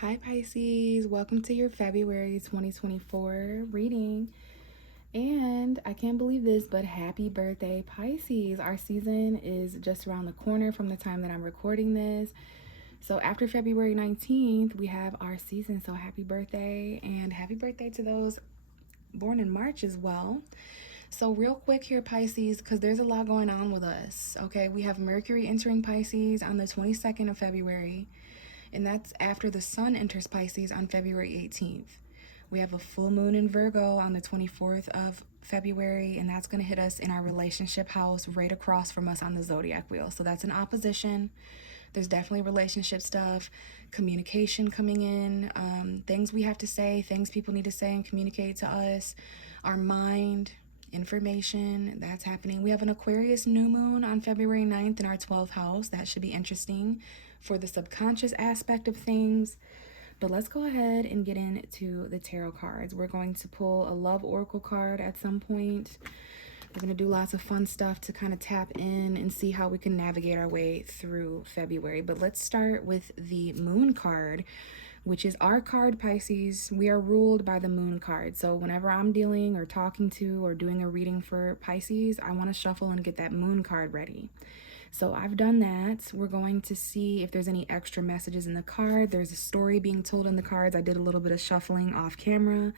Hi Pisces, welcome to your February 2024 reading. And I can't believe this, but happy birthday Pisces. Our season is just around the corner from the time that I'm recording this. So after February 19th, we have our season. So happy birthday, and happy birthday to those born in March as well. So real quick here, Pisces, because there's a lot going on with us. Okay, we have Mercury entering Pisces on the 22nd of February, and that's after the sun enters Pisces on February 18th. We have a full moon in Virgo on the 24th of February, and that's going to hit us in our relationship house right across from us on the zodiac wheel. So that's an opposition. There's definitely relationship stuff, communication coming in, things we have to say, things people need to say and communicate to us, our mind, information that's happening. We have an Aquarius new moon on February 9th in our 12th house. That should be interesting for the subconscious aspect of things. But let's go ahead and get into the tarot cards. We're going to pull a love oracle card at some point. We're going to do lots of fun stuff to kind of tap in and see how we can navigate our way through February. But let's start with the moon card, which is our card, Pisces. We are ruled by the moon card. So whenever I'm dealing or talking to or doing a reading for Pisces, I want to shuffle and get that moon card ready. So I've done that. We're going to see if there's any extra messages in the card. There's a story being told in the cards. I did a little bit of shuffling off camera.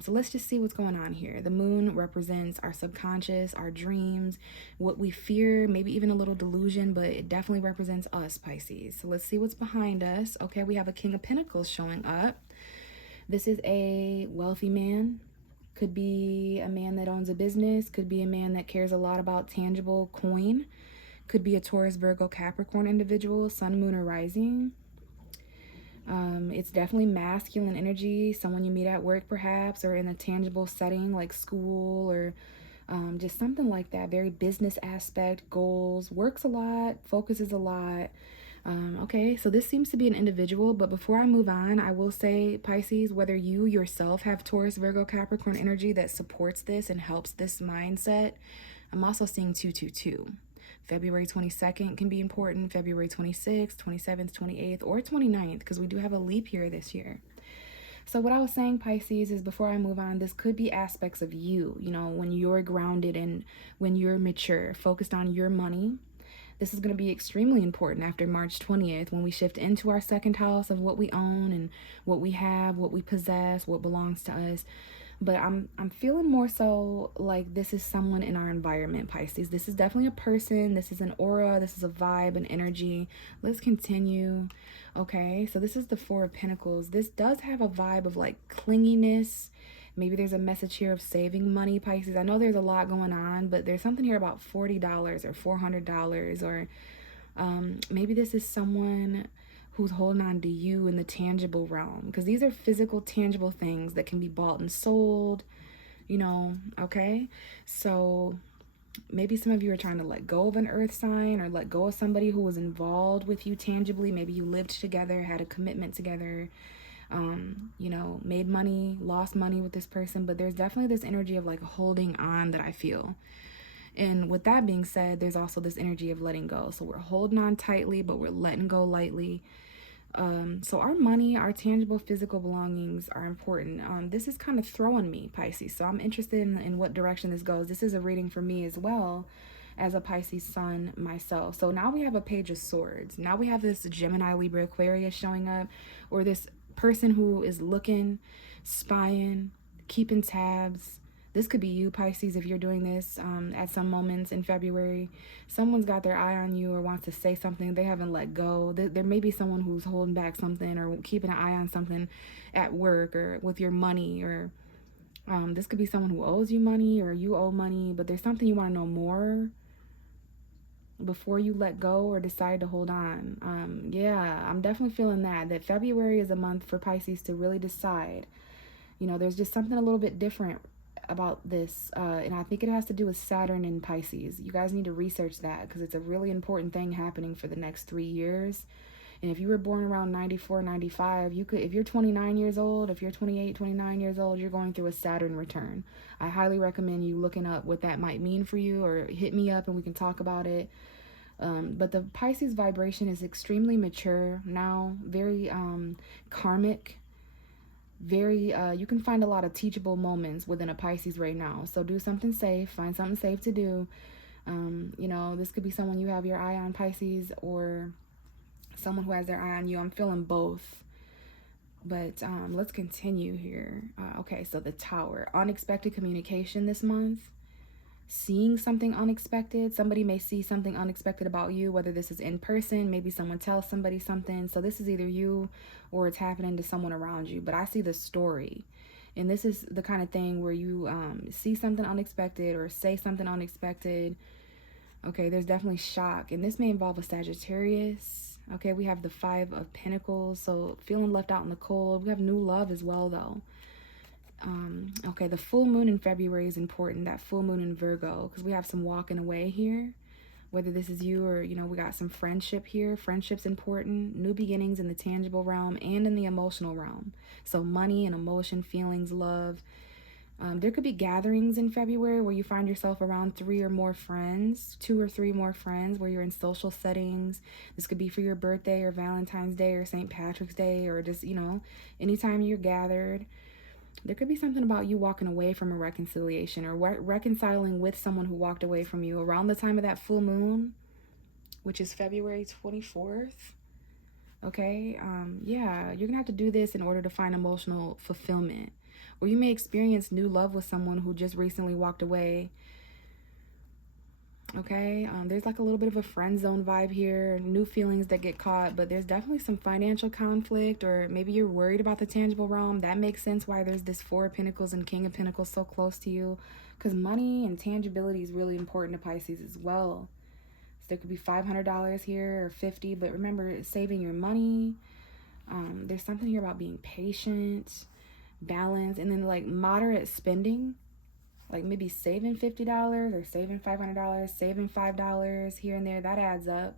So let's just see what's going on here. The moon represents our subconscious, our dreams, what we fear, maybe even a little delusion, but it definitely represents us, Pisces. So let's see what's behind us. Okay, we have a King of Pentacles showing up. This is a wealthy man. Could be a man that owns a business. Could be a man that cares a lot about tangible coin. Could be a Taurus, Virgo, Capricorn individual, sun, moon, or rising. It's definitely masculine energy, someone you meet at work perhaps, or in a tangible setting like school, or just something like that. Very business aspect, goals, works a lot, focuses a lot. Okay, so this seems to be an individual, but before I move on, I will say, Pisces, whether you yourself have Taurus, Virgo, Capricorn energy that supports this and helps this mindset, I'm also seeing 222. February 22nd can be important, February 26th, 27th, 28th, or 29th, because we do have a leap year this year. So what I was saying, Pisces, is before I move on, this could be aspects of you, when you're grounded and when you're mature, focused on your money. This is going to be extremely important after March 20th when we shift into our second house of what we own and what we have, what we possess, what belongs to us. But I'm feeling more so like this is someone in our environment, Pisces. This is definitely a person. This is an aura. This is a vibe, an energy. Let's continue. Okay, so this is the Four of Pentacles. This does have a vibe of like clinginess. Maybe there's a message here of saving money, Pisces. I know there's a lot going on, but there's something here about $40 or $400, or maybe this is someone who's holding on to you in the tangible realm, because these are physical, tangible things that can be bought and sold, okay? So maybe some of you are trying to let go of an earth sign or let go of somebody who was involved with you tangibly. Maybe you lived together, had a commitment together, made money, lost money with this person, but there's definitely this energy of like holding on that I feel. And with that being said, there's also this energy of letting go. So we're holding on tightly, but we're letting go lightly. So our money, our tangible physical belongings are important. This is kind of throwing me, Pisces. So I'm interested in what direction this goes. This is a reading for me as well as a Pisces sun myself. So now we have a Page of Swords. Now we have this Gemini, Libra, Aquarius showing up, or this person who is looking, spying, keeping tabs. This could be you, Pisces, if you're doing this at some moments in February. Someone's got their eye on you or wants to say something they haven't let go. There may be someone who's holding back something or keeping an eye on something at work or with your money, or this could be someone who owes you money or you owe money, but there's something you want to know more before you let go or decide to hold on. Yeah, I'm definitely feeling that February is a month for Pisces to really decide. There's just something a little bit different about this, and I think it has to do with Saturn and Pisces. You guys need to research that because it's a really important thing happening for the next 3 years. And if you were born around 94, 95, you could, if you're 29 years old, if you're 28, 29 years old, you're going through a Saturn return. I highly recommend you looking up what that might mean for you, or hit me up and we can talk about it. But the Pisces vibration is extremely mature now, very karmic, very you can find a lot of teachable moments within a Pisces right now. So do something safe, find something safe to do. You know, this could be someone you have your eye on, Pisces, or someone who has their eye on you. I'm feeling both. But let's continue here. Okay, so the Tower. Unexpected communication this month. Seeing something unexpected. Somebody may see something unexpected about you, whether this is in person, maybe someone tells somebody something. So this is either you or it's happening to someone around you. But I see the story. And this is the kind of thing where you see something unexpected or say something unexpected. Okay, there's definitely shock. And this may involve a Sagittarius. Okay, we have the Five of Pentacles. So feeling left out in the cold. We have new love as well, though. Okay, the full moon in February is important. That full moon in Virgo. Because we have some walking away here. Whether this is you or, you know, we got some friendship here. Friendship's important. New beginnings in the tangible realm and in the emotional realm. So money and emotion, feelings, love. There could be gatherings in February where you find yourself around 3 or more friends, 2 or 3 more friends, where you're in social settings. This could be for your birthday or Valentine's Day or St. Patrick's Day, or just, you know, anytime you're gathered. There could be something about you walking away from a reconciliation or reconciling with someone who walked away from you around the time of that full moon, which is February 24th. Okay, yeah, you're gonna have to do this in order to find emotional fulfillment. Or you may experience new love with someone who just recently walked away. Okay, there's like a little bit of a friend zone vibe here, new feelings that get caught, but there's definitely some financial conflict, or maybe you're worried about the tangible realm. That makes sense why there's this Four of Pentacles and King of Pentacles so close to you, because money and tangibility is really important to Pisces as well. So there could be $500 here or 50, but remember, saving your money. There's something here about being patient, balance, and then like moderate spending, like maybe saving $50 or saving $500, saving $5 here and there. That adds up.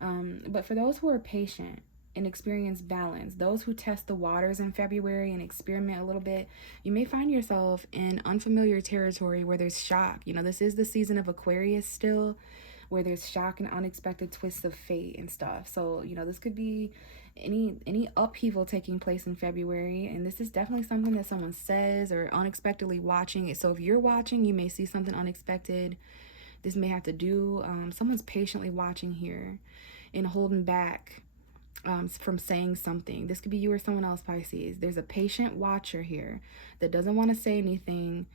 But for those who are patient and experience balance, those who test the waters in February and experiment a little bit, you may find yourself in unfamiliar territory where there's shock. You know, this is the season of Aquarius still, where there's shock and unexpected twists of fate and stuff. So, you know, this could be any upheaval taking place in February, and this is definitely something that someone says or unexpectedly watching it. So if you're watching, you may see something unexpected. This may have to do someone's patiently watching here and holding back from saying something. This could be you or someone else, Pisces. There's a patient watcher here that doesn't want to say anything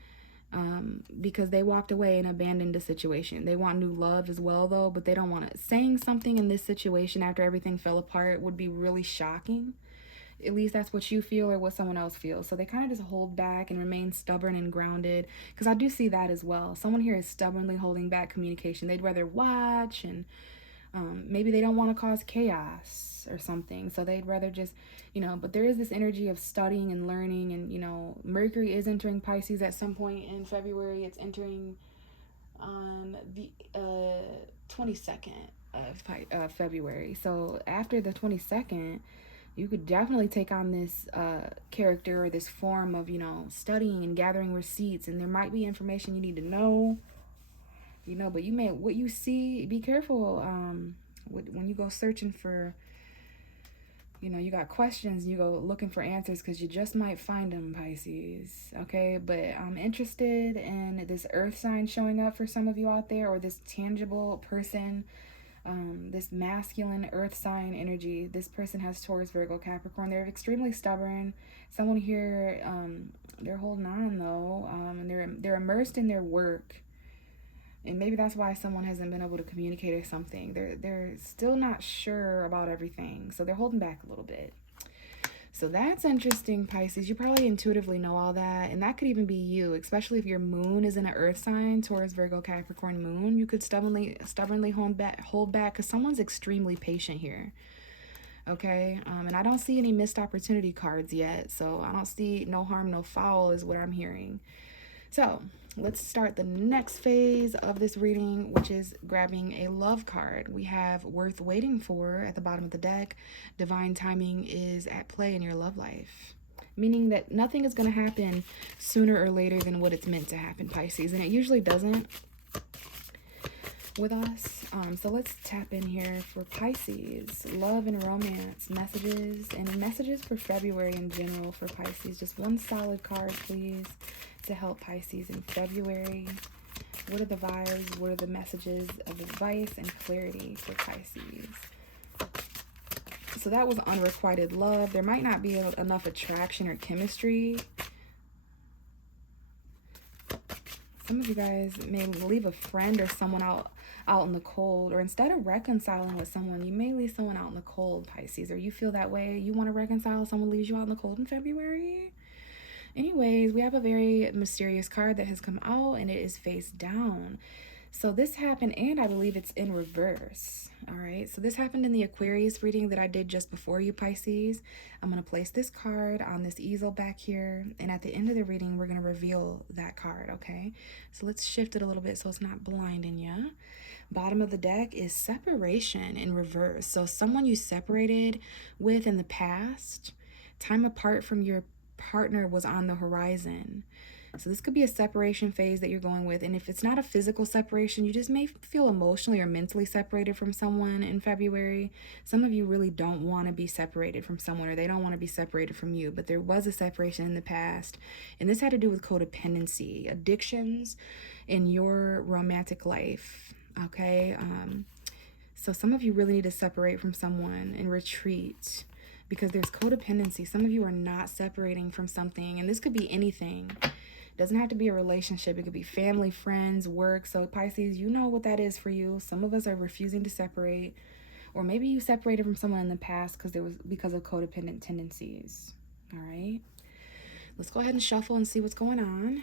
because they walked away and abandoned the situation. They want new love as well, though, but they don't want it. Saying something in this situation after everything fell apart would be really shocking. At least that's what you feel or what someone else feels. So they kind of just hold back and remain stubborn and grounded, because I do see that as well. Someone here is stubbornly holding back communication. They'd rather watch, and maybe they don't want to cause chaos or something, so they'd rather just, you know. But there is this energy of studying and learning, and, you know, Mercury is entering Pisces at some point in February. It's entering on the 22nd of February. So after the 22nd, you could definitely take on this character or this form of, you know, studying and gathering receipts, and there might be information you need to know, you know. But you may, what you see, be careful when you go searching for, you know, you got questions, you go looking for answers, because you just might find them, Pisces. Okay, but I'm interested in this earth sign showing up for some of you out there, or this tangible person, this masculine earth sign energy. This person has Taurus, Virgo, Capricorn. They're extremely stubborn. Someone here, they're holding on though, and they're immersed in their work. And maybe that's why someone hasn't been able to communicate or something. They're still not sure about everything, so they're holding back a little bit. So that's interesting, Pisces. You probably intuitively know all that, and that could even be you, especially if your moon is in an earth sign, Taurus, Virgo, Capricorn moon. You could stubbornly hold back, because someone's extremely patient here. Okay, and I don't see any missed opportunity cards yet, so I don't see no harm, no foul is what I'm hearing. So let's start the next phase of this reading, which is grabbing a love card. We have Worth Waiting For at the bottom of the deck. Divine timing is at play in your love life, meaning that nothing is going to happen sooner or later than what it's meant to happen, Pisces, and it usually doesn't. with us. So let's tap in here for Pisces, love and romance, messages, and messages for February in general for Pisces. Just one solid card, please, to help Pisces in February. What are the vibes? What are the messages of advice and clarity for Pisces? So that was unrequited love. There might not be enough attraction or chemistry. Some of you guys may leave a friend or someone out in the cold, or instead of reconciling with someone, you may leave someone out in the cold, Pisces, or you feel that way. You want to reconcile, someone leaves you out in the cold in February. Anyways, we have a very mysterious card that has come out, and it is face down. So this happened, and I believe it's in reverse. All right, so this happened in the Aquarius reading that I did just before you, Pisces. I'm going to place this card on this easel back here, and at the end of the reading, we're going to reveal that card, okay? So let's shift it a little bit so it's not blinding you. Bottom of the deck is separation in reverse. So someone you separated with in the past, time apart from your partner was on the horizon. So this could be a separation phase that you're going with. And if it's not a physical separation, you just may feel emotionally or mentally separated from someone in February. Some of you really don't want to be separated from someone, or they don't want to be separated from you. But there was a separation in the past. And this had to do with codependency, addictions in your romantic life. Okay? So some of you really need to separate from someone and retreat, because there's codependency. Some of you are not separating from something. And this could be anything. Doesn't have to be a relationship. It could be family, friends, work. So Pisces, you know what that is for you. Some of us are refusing to separate, or maybe you separated from someone in the past because of codependent tendencies. All right, let's go ahead and shuffle and see what's going on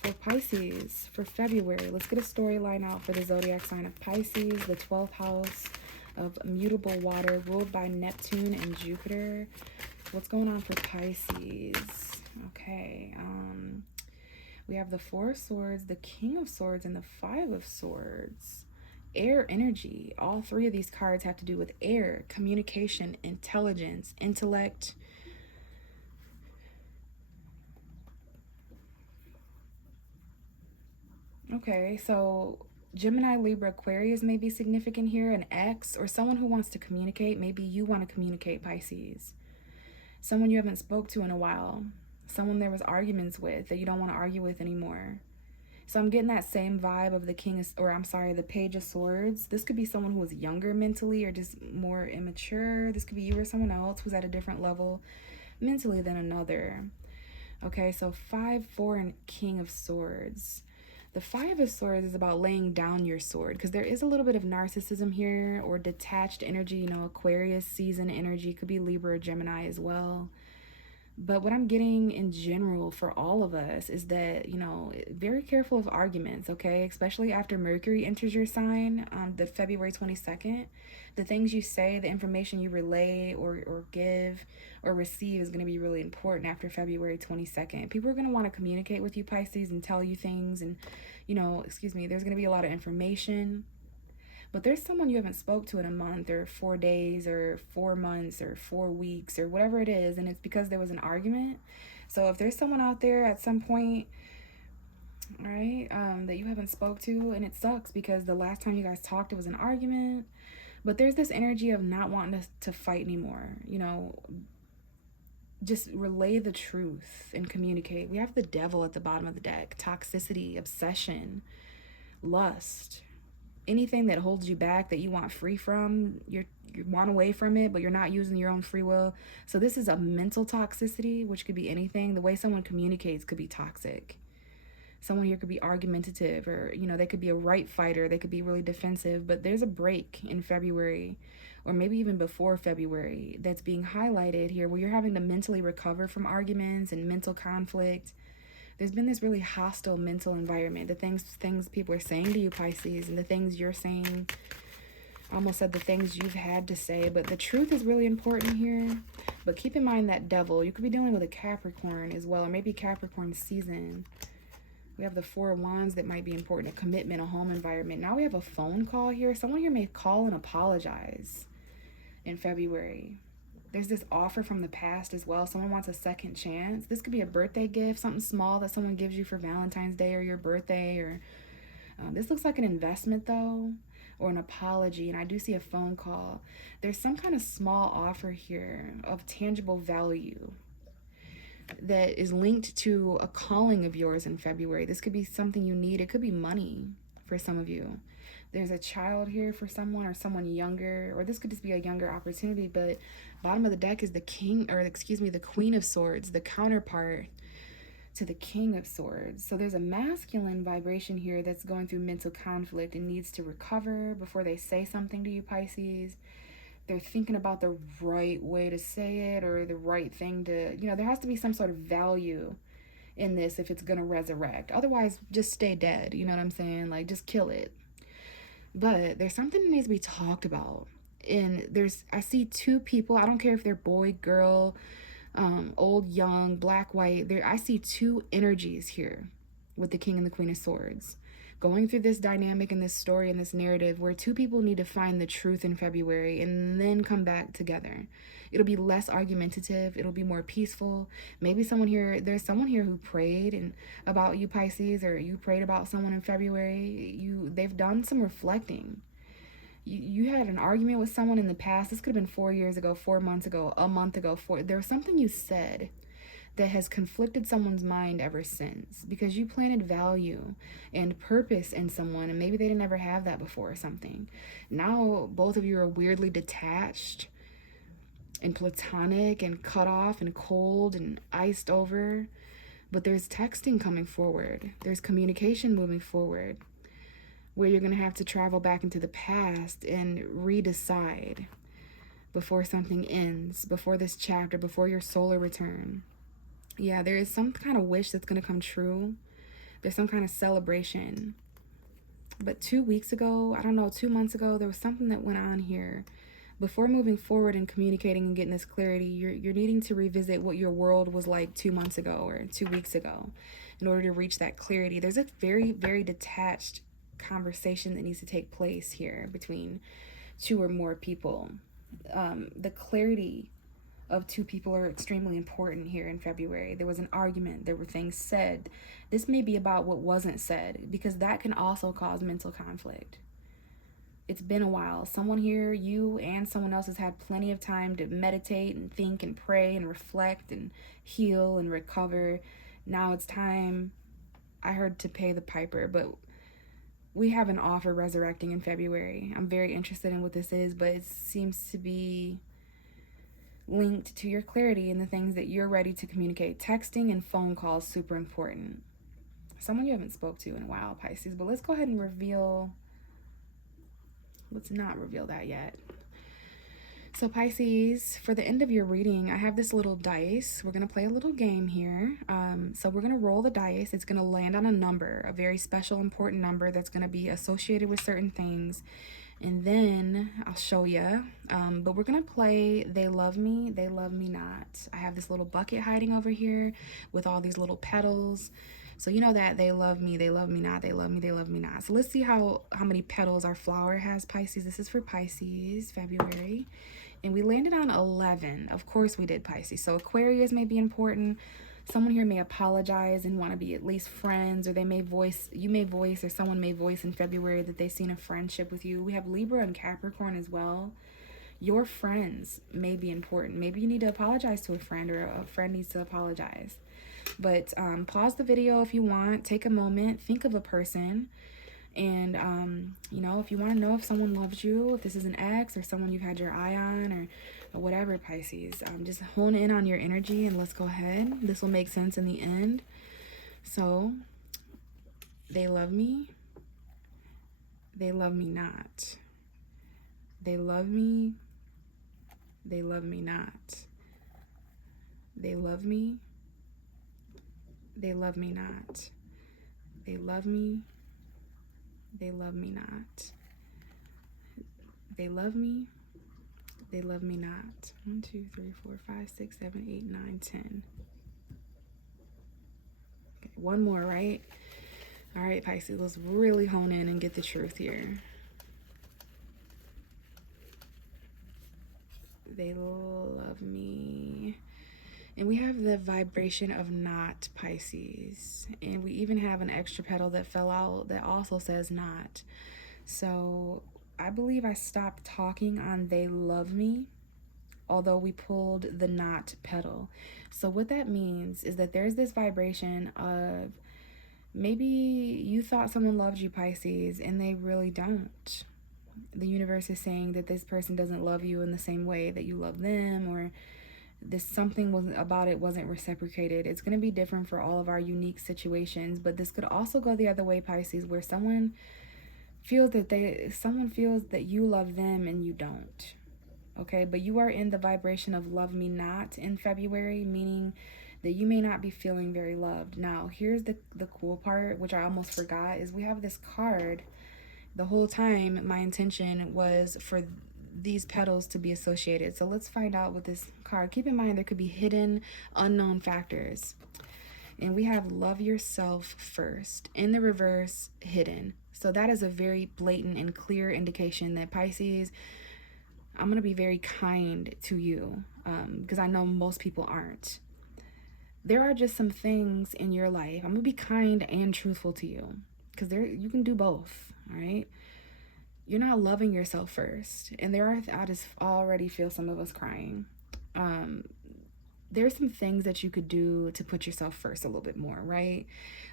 for Pisces for February. Let's get a storyline out for the zodiac sign of Pisces, the 12th house of mutable water, ruled by Neptune and Jupiter. What's going on for Pisces? Okay, we have the Four of Swords, the King of Swords, and the Five of Swords. Air energy. All three of these cards have to do with air, communication, intelligence, intellect. Okay, so Gemini, Libra, Aquarius may be significant here. An ex or someone who wants to communicate. Maybe you want to communicate, Pisces. Someone you haven't spoke to in a while. Someone there was arguments with that you don't want to argue with anymore. So I'm getting that same vibe of the the Page of Swords. This could be someone who was younger mentally or just more immature. This could be you or someone else who's at a different level mentally than another. Okay, so 5, 4, and King of Swords. The Five of Swords is about laying down your sword, because there is a little bit of narcissism here or detached energy. You know, Aquarius season energy, could be Libra or Gemini as well. But what I'm getting in general for all of us is that, you know, very careful of arguments, okay? Especially after Mercury enters your sign on the February 22nd. The things you say, the information you relay or give or receive is going to be really important after February 22nd. People are going to want to communicate with you, Pisces, and tell you things. And, you know, there's going to be a lot of information. But there's someone you haven't spoke to in a month or 4 days or 4 months or 4 weeks or whatever it is, and it's because there was an argument. So if there's someone out there at some point, all right, that you haven't spoke to, and it sucks because the last time you guys talked, it was an argument. But there's this energy of not wanting to fight anymore, you know, just relay the truth and communicate. We have the Devil at the bottom of the deck, toxicity, obsession, lust. Anything that holds you back, that you want free from, you want away from it, but you're not using your own free will. So this is a mental toxicity, which could be anything. The way someone communicates could be toxic. Someone here could be argumentative, or, you know, they could be a right fighter. They could be really defensive. But there's a break in February, or maybe even before February, that's being highlighted here, where you're having to mentally recover from arguments and mental conflict. There's been this really hostile mental environment. The things people are saying to you, Pisces, and the things you're saying. I almost said the things you've had to say, but the truth is really important here. But keep in mind that Devil, you could be dealing with a Capricorn as well, or maybe Capricorn season. We have the Four of Wands that might be important, a commitment, a home environment. Now we have a phone call here. Someone here may call and apologize in February. There's this offer from the past as well. Someone wants a second chance. This could be a birthday gift, something small that someone gives you for Valentine's Day or your birthday, or This looks like an investment though, or an apology, and I do see a phone call. There's some kind of small offer here of tangible value that is linked to a calling of yours in February. This could be something you need. It could be money for some of you. There's a child here for someone, or someone younger, or this could just be a younger opportunity. But bottom of the deck is the king, or excuse me, the Queen of Swords, the counterpart to the King of Swords. So there's a masculine vibration here that's going through mental conflict and needs to recover before they say something to you, Pisces. They're thinking about the right way to say it, or the right thing to, there has to be some sort of value in this if it's going to resurrect. Otherwise, just stay dead. You know what I'm saying? Like, just kill it. But there's something that needs to be talked about. And I see two people. I don't care if they're boy, girl, old, young, black, white. I see two energies here with the King and the Queen of Swords going through this dynamic and this story and this narrative where two people need to find the truth in February and then come back together. It'll be less argumentative. It'll be more peaceful. Maybe there's someone here who prayed about you, Pisces, or you prayed about someone in February. They've done some reflecting. You had an argument with someone in the past. This could have been 4 years ago, 4 months ago, a month ago. There was something you said that has conflicted someone's mind ever since, because you planted value and purpose in someone, and maybe they didn't ever have that before or something. Now both of you are weirdly detached and platonic and cut off and cold and iced over, but there's texting coming forward. There's communication moving forward, where you're going to have to travel back into the past and redecide before something ends, before this chapter, before your solar return. Yeah, there is some kind of wish that's going to come true. There's some kind of celebration. But 2 weeks ago, 2 months ago, there was something that went on here. Before moving forward and communicating and getting this clarity, you're needing to revisit what your world was like 2 months ago or 2 weeks ago in order to reach that clarity. There's a very, very detached conversation that needs to take place here between two or more people. The clarity of two people are extremely important here in February. There was an argument. There were things said. This may be about what wasn't said, because that can also cause mental conflict. It's been a while. Someone here, you and someone else, has had plenty of time to meditate and think and pray and reflect and heal and recover. Now it's time, I heard, to pay the piper. But we have an offer resurrecting in February. I'm very interested in what this is, but it seems to be linked to your clarity and the things that you're ready to communicate. Texting and phone calls, super important. Someone you haven't spoke to in a while, Pisces. But let's go ahead and let's not reveal that yet. So Pisces, for the end of your reading, I have this little dice. We're going to play a little game here. So we're going to roll the dice. It's going to land on a number, a very special, important number that's going to be associated with certain things. And then I'll show you. But we're going to play They Love Me, They Love Me Not. I have this little bucket hiding over here with all these little petals. So you know that they love me, they love me not, they love me, they love me not. So let's see how many petals our flower has, Pisces. This is for Pisces, February. And we landed on 11. Of course we did, Pisces. So Aquarius may be important. Someone here may apologize and want to be at least friends, or you may voice, or someone may voice in February that they've seen a friendship with you. We have Libra and Capricorn as well. Your friends may be important. Maybe you need to apologize to a friend, or a friend needs to apologize. But pause the video if you want. Take a moment. Think of a person. And, if you want to know if someone loves you, if this is an ex or someone you've had your eye on, or whatever, Pisces, just hone in on your energy and let's go ahead. This will make sense in the end. So, they love me. They love me not. They love me. They love me not. They love me. They love me not. They love me. They love me not. They love me. They love me not. 1, 2, 3, 4, 5, 6, 7, 8, 9, 10. Okay, one more, right? All right, Pisces, let's really hone in and get the truth here. They love me. And we have the vibration of not, Pisces. And we even have an extra petal that fell out that also says not. So I believe I stopped talking on they love me, although we pulled the not petal. So what that means is that there's this vibration of maybe you thought someone loved you, Pisces, and they really don't. The universe is saying that this person doesn't love you in the same way that you love them, or this something wasn't about it wasn't reciprocated. It's going to be different for all of our unique situations, but this could also go the other way, Pisces, where someone feels that you love them and you don't. Okay, but you are in the vibration of love me not in February, meaning that you may not be feeling very loved. Now, here's the cool part, which I almost forgot, is we have this card. The whole time my intention was for these petals to be associated. So let's find out with this card. Keep in mind there could be hidden, unknown factors. And we have love yourself first. In the reverse, hidden. So that is a very blatant and clear indication that, Pisces, I'm going to be very kind to you, because I know most people aren't. There are just some things in your life. I'm going to be kind and truthful to you, because you can do both, all right? You're not loving yourself first. And I just already feel some of us crying. There's some things that you could do to put yourself first a little bit more, right?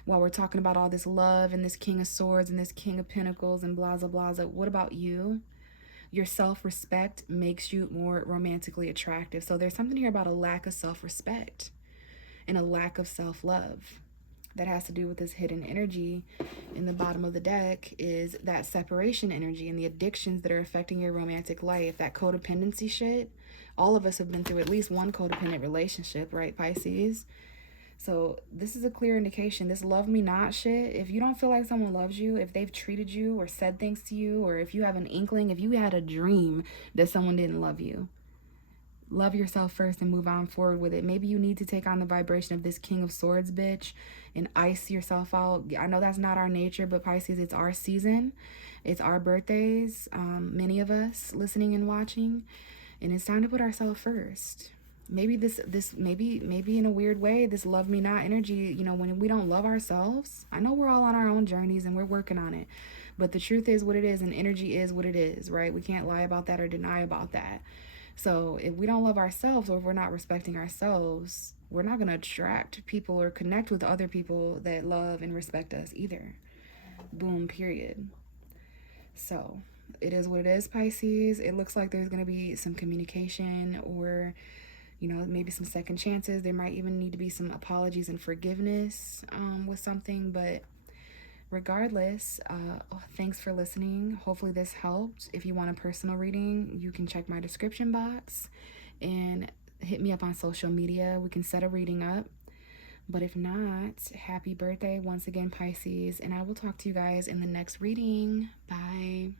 While we're talking about all this love and this King of Swords and this King of Pentacles and blah, blah, blah, what about you? Your self-respect makes you more romantically attractive. So there's something here about a lack of self-respect and a lack of self-love that has to do with this hidden energy in the bottom of the deck, is that separation energy and the addictions that are affecting your romantic life, that codependency shit. All of us have been through at least one codependent relationship, right, Pisces? So this is a clear indication. This love me not shit, if you don't feel like someone loves you, if they've treated you or said things to you, or if you have an inkling, if you had a dream that someone didn't love you, love yourself first and move on forward with it. Maybe you need to take on the vibration of this King of Swords bitch and ice yourself out. I know that's not our nature, but Pisces, it's our season. It's our birthdays, many of us listening and watching. And it's time to put ourselves first. Maybe maybe in a weird way, this love me not energy, when we don't love ourselves, I know we're all on our own journeys and we're working on it. But the truth is what it is, and energy is what it is, right? We can't lie about that or deny about that. So if we don't love ourselves, or if we're not respecting ourselves, we're not going to attract people or connect with other people that love and respect us either. Boom, period. So it is what it is, Pisces. It looks like there's going to be some communication, or maybe some second chances. There might even need to be some apologies and forgiveness with something. But regardless, thanks for listening. Hopefully this helped. If you want a personal reading, you can check my description box and hit me up on social media. We can set a reading up. But if not, happy birthday once again, Pisces. And I will talk to you guys in the next reading. Bye.